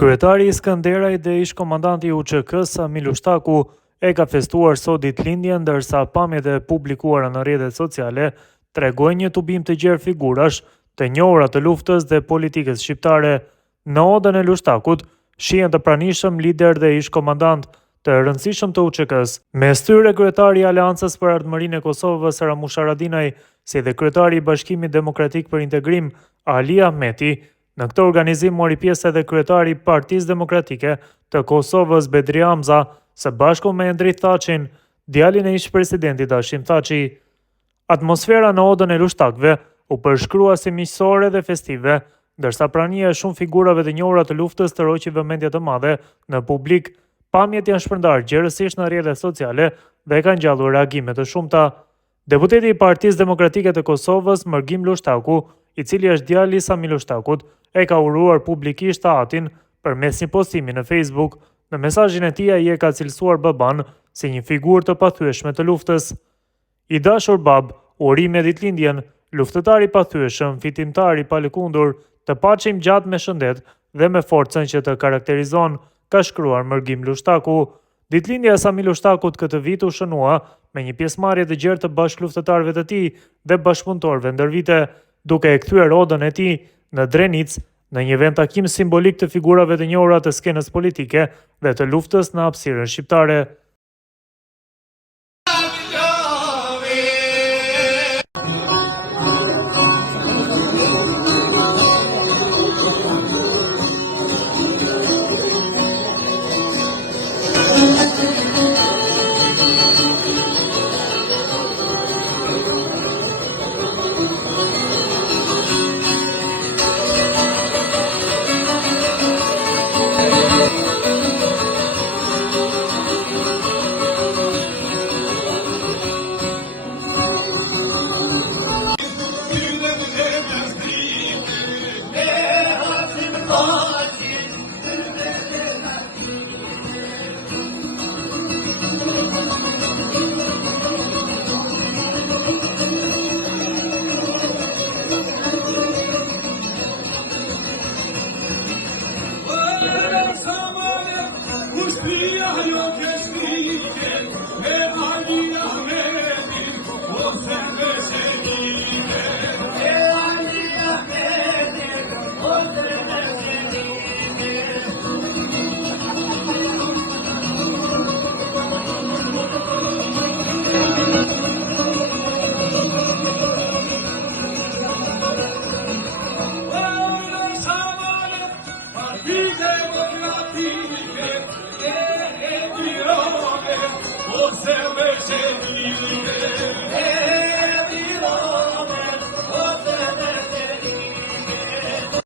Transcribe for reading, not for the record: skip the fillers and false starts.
Kryetari i Skënderaj dhe ish komandanti i UÇK-s Amil Ushtaku e ka festuar sot ditëlindjen, ndërsa pamjet e publikuara në rrjetet sociale tregojnë një tubim të gjerë figurash të njohura të luftës dhe politikës shqiptare. Në odën e Ushtakut shihen të pranishëm lider dhe ish komandant të rëndësishëm të UÇK-s. Mes tyre kryetari i Aleancës për Ardhmërinë e Kosovës Ramush Haradinaj, si dhe kryetari i Bashkimit Demokratik për Integrim Ali Ahmeti. Në këtë organizim mori pjesë edhe kryetari i Partisë Demokratike të Kosovës Bedri Hamza, së bashku me Endrit Thaçin, djalin e ish-presidentit Hashim Thaçi. Atmosfera në odën e Ushtakëve u përshkrua si miqësore dhe festive, ndërsa prania e shumë figurave të njohura të luftës të roqi vëmendje të madhe në publik. Pamjet janë shpërndarë gjerësisht në rrjetet sociale dhe kanë ngjallur reagime të shumta. Deputeti i Partisë Demokratike të Kosovës, Mërgim Ushtaku, i cili është djali i Samil Ushtakut, e ka uruar publikisht Atin përmes një postimi në Facebook. Në mesazhin e tij ai e ka cilësuar baban si një figurë të pathyeshme të luftës. I dashur bab, urim me ditëlindjen, luftëtar i pathyeshëm, fitimtar i palëkundur, të paçim gjatë me shëndet dhe me forcën që të karakterizon, ka shkruar Mërgim Ushtaku. Ditëlindja e Samil Ushtakut këtë vit u shënua me një pjesëmarrje të gjerë të bashkëluftëtarëve të tij dhe bashkëpunëtorëve ndër vite, duke e kthyer odën e tij në Drenic në një event takim simbolik të figurave të njohura të skenës politike dhe të luftës në hapësirën shqiptare. Demokratike